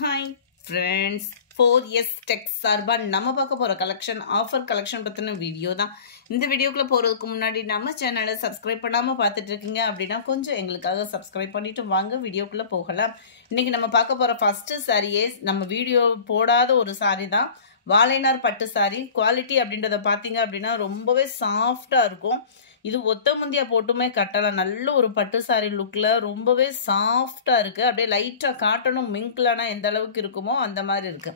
Hi friends, 4S Tech சார்பா நம்ம பார்க்க போற கலெக்ஷன் ஆஃபர் கலெக்ஷன் பத்தின வீடியோ தான். இந்த வீடியோக்குள்ள போறதுக்கு முன்னாடி நம்ம சேனலை சப்ஸ்கிரைப் பண்ணாம பார்த்துட்டு இருக்கீங்க அப்படின்னா கொஞ்சம் எங்களுக்காக சப்ஸ்கிரைப் பண்ணிட்டு வாங்க வீடியோக்குள்ள போகலாம். இன்னைக்கு நம்ம பார்க்க போற ஃபர்ஸ்ட் சாரியே நம்ம வீடியோ போடாத ஒரு சாரி தான். வாழைநார் பட்டு சாரி. குவாலிட்டி அப்படின்றத பாத்தீங்க அப்படின்னா ரொம்பவே சாஃப்டா இருக்கும். இது ஒத்த முந்தியா போட்டுமே கட்டலாம். நல்ல ஒரு பட்டு சாரி லுக்ல ரொம்பவே சாஃப்டா இருக்கு. அப்படியே லைட்டா காட்டனும் மிங்க்லானா எந்த அளவுக்கு இருக்குமோ அந்த மாதிரி இருக்கு.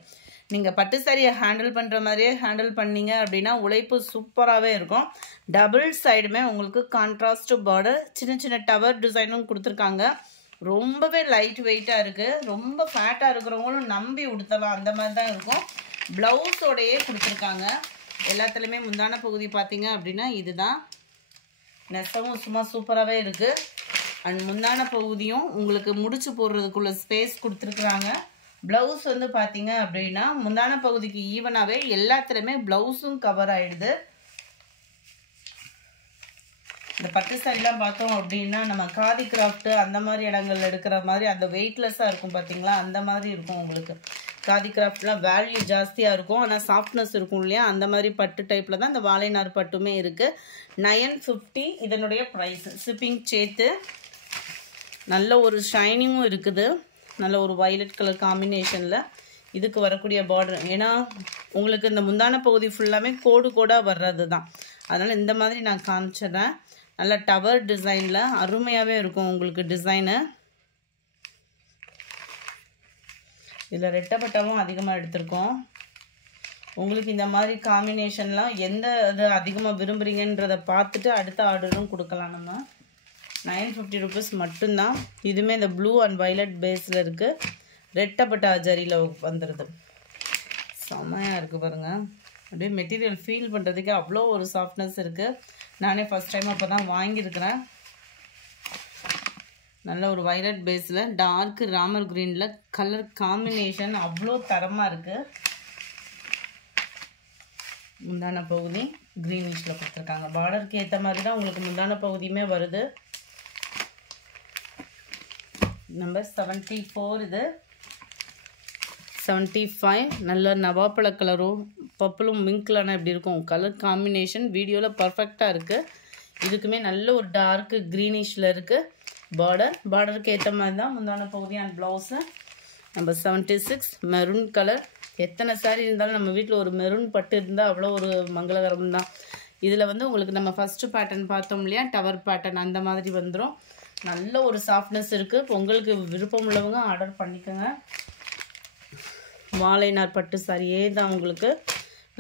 நீங்க பட்டு சாரியை ஹேண்டில் பண்ற மாதிரியே ஹேண்டில் பண்ணீங்க அப்படின்னா உழைப்பு சூப்பராகவே இருக்கும். டபுள் சைடுமே உங்களுக்கு கான்ட்ராஸ்ட் பார்டர், சின்ன சின்ன டவர் டிசைனும் கொடுத்துருக்காங்க. ரொம்பவே லைட் வெயிட்டா இருக்கு. ரொம்ப ஃபேட்டா இருக்கிறவங்களும் நம்பி உடுத்தலாம், அந்த மாதிரி தான் இருக்கும். பிளவுஸோடையே கொடுத்துருக்காங்க. எல்லாத்துலேயுமே முந்தான பகுதி பார்த்தீங்க அப்படின்னா இதுதான். நெசவும் சும்மா சூப்பராகவே இருக்கு. அண்ட் முந்தான பகுதியும் உங்களுக்கு முடிச்சு போடுறதுக்குள்ள ஸ்பேஸ் கொடுத்துருக்குறாங்க. பிளவுஸ் வந்து பார்த்தீங்க அப்படின்னா முந்தான பகுதிக்கு ஈவனாகவே எல்லாத்துலேயுமே பிளவுஸும் கவர் ஆயிடுது. இந்த பட்டு சாரிலாம் பார்த்தோம் அப்படின்னா நம்ம காதி கிராஃப்ட் அந்த மாதிரி இடங்கள்ல எடுக்கிற மாதிரி அந்த வெயிட்லெஸ்ஸாக இருக்கும் பார்த்தீங்களா, அந்த மாதிரி இருக்கும். உங்களுக்கு காதி கிராஃப்ட்லாம் வேல்யூ ஜாஸ்தியாக இருக்கும், ஆனால் சாஃப்ட்னஸ் இருக்கும் இல்லையா, அந்த மாதிரி பட்டு டைப்பில் தான் இந்த வாழைநார் பட்டுமே இருக்குது. 950 இதனுடைய ப்ரைஸ், ஷிப்பிங் சேர்த்து. நல்ல ஒரு ஷைனிங்கும் இருக்குது. நல்ல ஒரு வயலட் கலர் காம்பினேஷனில் இதுக்கு வரக்கூடிய பார்டர். ஏன்னா உங்களுக்கு இந்த முந்தான பகுதி ஃபுல்லாமே கோடு கோடாக வர்றது தான், அதனால் இந்த மாதிரி நான் காமிச்சிடுறேன். நல்ல டவர் டிசைனில் அருமையாகவே இருக்கும் உங்களுக்கு டிசைனு. இதில் ரெட்டப்பட்டாவும் அதிகமாக எடுத்திருக்கோம். உங்களுக்கு இந்த மாதிரி காம்பினேஷன்லாம் எந்த இது அதிகமாக விரும்புகிறீங்கன்றதை பார்த்துட்டு அடுத்த ஆர்டரும் கொடுக்கலாம். நம்ம 950 ருபீஸ் மட்டும்தான். இதுவுமே இந்த ப்ளூ அண்ட் வயலட் பேஸில் இருக்குது. ரெட்டப்பட்டா ஜரியில் வந்துடுது. செம்மையாக இருக்குது பாருங்கள். அப்படியே மெட்டீரியல் ஃபீல் பண்ணுறதுக்கு அவ்வளோ ஒரு சாஃப்ட்னஸ் இருக்குது. நானே ஃபஸ்ட் டைம் அப்போ தான் வாங்கியிருக்கிறேன். நல்ல ஒரு வயலட் பேஸில் டார்க் ராமர் க்ரீனில் கலர் காம்பினேஷன் அவ்வளோ தரமாக இருக்குது. முந்தான பகுதி க்ரீனிஷில் கொடுத்துருக்காங்க. பார்டருக்கு ஏற்ற மாதிரி தான் உங்களுக்கு முந்தான பகுதியுமே வருது. நம்பர் 74 இது. 75 நல்ல நவாப்பழ கலரும் பப்புளும் மிங்க்லான எப்படி இருக்கும் கலர் காம்பினேஷன் வீடியோவில் பர்ஃபெக்டாக இருக்குது. இதுக்குமே நல்ல ஒரு டார்க் க்ரீனிஷில் இருக்குது. பார்டருக்கு ஏற்ற மாதிரி தான் முந்தான பகுதி and blouse. Number 76 maroon colour. எத்தனை சாரி இருந்தாலும் நம்ம வீட்டில் ஒரு மெரூன் பட்டு இருந்தால் அவ்வளோ ஒரு மங்களகரம் தான். இதில் வந்து உங்களுக்கு நம்ம ஃபஸ்ட்டு பேட்டர்ன் பார்த்தோம் இல்லையா, டவர் பேட்டர்ன், அந்த மாதிரி வந்துடும். நல்ல ஒரு சாஃப்ட்னஸ் இருக்குது. உங்களுக்கு விருப்பம் உள்ளவங்க ஆர்டர் பண்ணிக்கோங்க. வாழைநார் பட்டு சாரியே தான் உங்களுக்கு.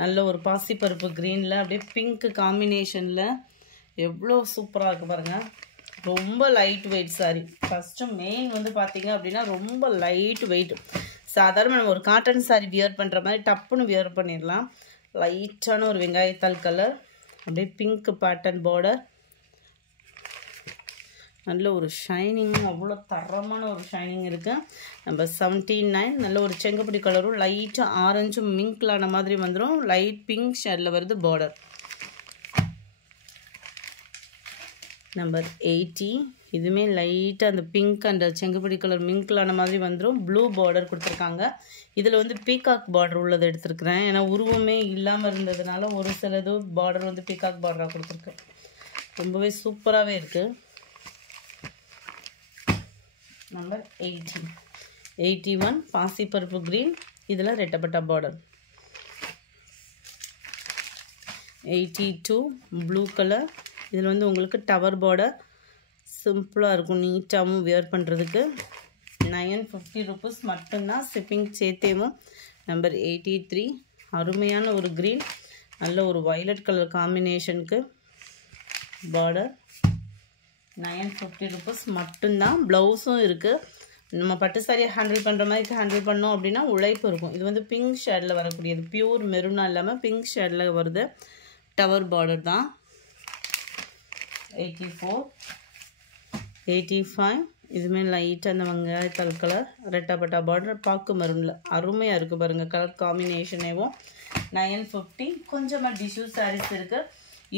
நல்ல ஒரு பாசிப்பருப்பு க்ரீனில் அப்படியே பிங்க் காம்பினேஷனில் எவ்வளோ சூப்பராக இருக்குது பாருங்கள். ரொம்ப light weight sorry. First main வந்து பார்த்தீங்க அப்படின்னா ரொம்ப லைட் வெயிட். சாதாரண நம்ம ஒரு காட்டன் சாரி வியர் பண்ணுற மாதிரி டப்புன்னு வியர் பண்ணிடலாம். லைட்டான ஒரு வெங்காயத்தாள் கலர், அப்படியே பிங்க் பேட்டர்ன் பார்டர், நல்ல ஒரு ஷைனிங்கும் அவ்வளோ தரமான ஒரு ஷைனிங் இருக்குது. நம்ம 79 நல்ல ஒரு செங்கப்படி கலரும் லைட்டாக ஆரஞ்சும் மிங்க்லான மாதிரி வந்துடும். லைட் பிங்க் ஷேடில் வருது பார்டர். நம்பர் 80 இதுவுமே லைட்டாக அந்த பிங்க் அண்ட் செங்கப்படி கலர் மிங்க்லான மாதிரி வந்துடும். ப்ளூ பார்டர் கொடுத்துருக்காங்க. இதில் வந்து பீகாக் பார்டர் உள்ளது எடுத்துருக்குறேன். ஏன்னா உருவமே இல்லாமல் இருந்ததுனால ஒரு சிலது பார்டர் வந்து பீகாக் பார்டராக கொடுத்துருக்கு. ரொம்பவே சூப்பராகவே இருக்குது. நம்பர் 81 பாசிப்பருப்பு க்ரீன். இதில் ரெட்டப்பட்டா பார்டர். 82 blue colour. இதில் வந்து உங்களுக்கு டவர் பார்டர் சிம்பிளாக இருக்கும், நீட்டாகவும் வியர் பண்ணுறதுக்கு. 950 ருபீஸ் மட்டும்தான், ஷிப்பிங் சேர்த்தேவும். நம்பர் 83 அருமையான ஒரு க்ரீன், நல்ல ஒரு வயலட் கலர் காம்பினேஷனுக்கு பார்டர். 950 ருபீஸ் மட்டும்தான். ப்ளவுஸும் இருக்குது. நம்ம பட்டு சாரியை ஹேண்டில் பண்ணுற மாதிரி ஹேண்டில் பண்ணோம் அப்படின்னா உழைப்பு இருக்கும். இது வந்து பிங்க் ஷேடில் வரக்கூடியது, பியூர் மெரூனாக இல்லாமல் பிங்க் ஷேடில் வருது. டவர் பார்டர் தான். 84 85 இதுவுமே லைட்டாக அந்த வெங்காயத்தாள் கலர் ரெட்டப்பட்டா பார்டர் பாக்கு மெரூனில் அருமையாக இருக்குது பாருங்கள் கலர் காம்பினேஷனேவும். 950 கொஞ்சமாக டிஷ்யூ சாரீஸ் இருக்குது.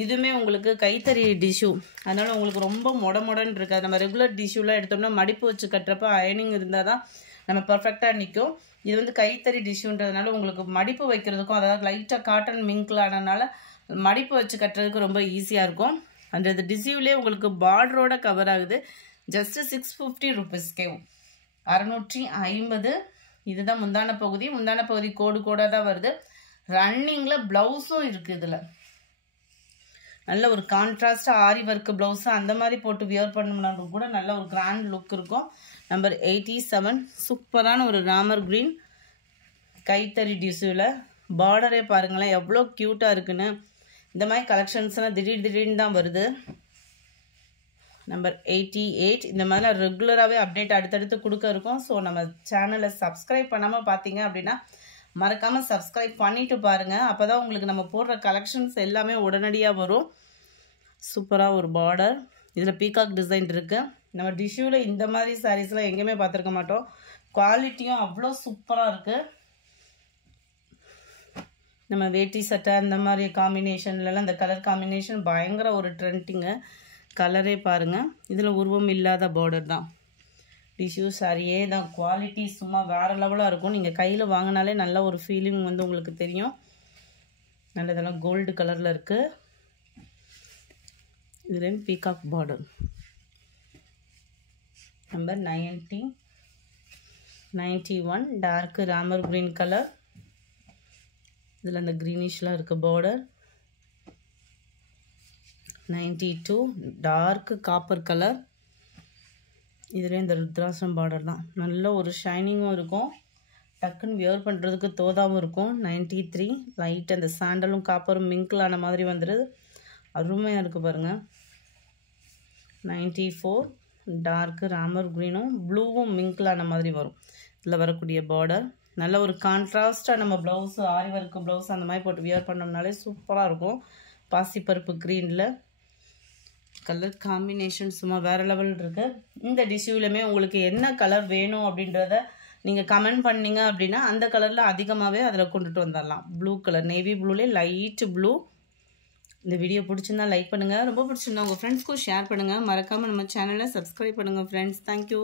இதுவுமே உங்களுக்கு கைத்தறி டிஷ்யூ, அதனால் உங்களுக்கு ரொம்ப மொடன்னு இருக்காது. நம்ம ரெகுலர் டிஷ்யூலாம் எடுத்தோம்னா மடிப்பு வச்சு கட்டுறப்ப அயனிங் இருந்தால் தான் நம்ம பர்ஃபெக்டாக நிற்கும். இது வந்து கைத்தறி டிஷ்யூன்றதுனால உங்களுக்கு மடிப்பு வைக்கிறதுக்கும், அதாவது லைட்டாக காட்டன் மிங்கில் ஆனதுனால மடிப்பு வச்சு கட்டுறதுக்கு ரொம்ப ஈஸியாக இருக்கும். அந்த டிஷ்யூலே உங்களுக்கு பார்டரோட கவர் ஆகுது. ஜஸ்ட் 650 ருபீஸ்க்கே 650. இதுதான் முந்தான பகுதி. முந்தான பகுதி கோடு கோடாக தான் வருது. ரன்னிங்கில் ப்ளவுஸும் இருக்குது. இதில் நல்ல ஒரு கான்ட்ராஸ்டாக ஆரி ஒர்க்கு ப்ளவுஸு அந்த மாதிரி போட்டு வியர் பண்ணோம்னாலும் கூட நல்ல ஒரு கிராண்ட் லுக் இருக்கும். நம்பர் 87 சூப்பரான ஒரு ராமர் க்ரீன் கைத்தறி டிஷ்யூவில் பார்டரே பாருங்களேன் எவ்வளோ க்யூட்டாக இருக்குன்னு. இந்த மாதிரி கலெக்ஷன்ஸ்லாம் திடீர்னு தான் வருது. நம்பர் 88 இந்த மாதிரிலாம் ரெகுலராகவே அப்டேட் அடுத்தடுத்து கொடுக்க இருக்கும். ஸோ நம்ம சேனலை சப்ஸ்கிரைப் பண்ணாமல் பார்த்தீங்க அப்படின்னா மறக்காமல் சப்ஸ்கிரைப் பண்ணிவிட்டு பாருங்கள். அப்போ தான் உங்களுக்கு நம்ம போடுற கலெக்ஷன்ஸ் எல்லாமே உடனடியாக வரும். சூப்பராக ஒரு பார்டர். இதில் பீகாக் டிசைன் இருக்குது. நம்ம டிஷ்யூவில் இந்த மாதிரி சாரீஸ்லாம் எங்கேயுமே பார்த்துருக்க மாட்டோம். குவாலிட்டியும் அவ்வளோ சூப்பராக இருக்குது. நம்ம வேட்டி சட்டை அந்த மாதிரி காம்பினேஷன்லலாம் இந்த கலர் காம்பினேஷன் பயங்கர ஒரு ட்ரெண்டிங்கு. கலரே பாருங்கள். இதில் உருவம் இல்லாத பார்டர் தான். டிஷ்யூ சாரியே தான். குவாலிட்டி சும்மா வேறு லெவலாக இருக்கும். நீங்கள் கையில் வாங்கினாலே நல்ல ஒரு ஃபீலிங் வந்து உங்களுக்கு தெரியும். நல்லதெல்லாம் கோல்டு கலரில் இருக்குது. இதுலேயும் பீகாக் பார்டர். நம்பர் 91 டார்க்கு ராமர் க்ரீன் கலர். இதில் அந்த க்ரீனிஷ்லாம் இருக்குது பார்டர். 92 torque copper colour. இதுலேயே இந்த ருத்ராசம் பார்டர் தான். நல்ல ஒரு ஷைனிங்கும் இருக்கும். டக்குன்னு வியர் பண்ணுறதுக்கு தோதாவும் இருக்கும். 93 லைட் அந்த சாண்டலும் காப்பரும் மிங்கிளான மாதிரி வந்துடுது. அருமையாக இருக்குது பாருங்கள். 94 டார்க்கு ராமர் க்ரீனும் ப்ளூவும் மிங்கிளான மாதிரி வரும். இதில் வரக்கூடிய பார்டர் நல்ல ஒரு கான்ட்ராஸ்டாக நம்ம ப்ளவுஸு ஆரி ஒர்க்கு ப்ளவுஸ் அந்த மாதிரி போட்டு வியர் பண்ணோம்னாலே சூப்பராக இருக்கும். பாசிப்பருப்பு க்ரீனில் கலர் காம்பினேஷன் சும்மா வேறு லெவல் இருக்குது. இந்த டிஷ்யூலையுமே உங்களுக்கு என்ன கலர் வேணும் அப்படின்றத நீங்கள் கமெண்ட் பண்ணிங்க அப்படின்னா அந்த கலரில் அதிகமாகவே அதில் கொண்டுட்டு வந்துடலாம். ப்ளூ கலர் நேவி ப்ளூலே லைட்டு ப்ளூ. இந்த வீடியோ பிடிச்சிருந்தா லைக் பண்ணுங்கள். ரொம்ப பிடிச்சிருந்தா உங்கள் ஃப்ரெண்ட்ஸ்க்கும் ஷேர் பண்ணுங்கள். மறக்காமல் நம்ம சேனலை சப்ஸ்கிரைப் பண்ணுங்கள் ஃப்ரெண்ட்ஸ். தேங்க்யூ.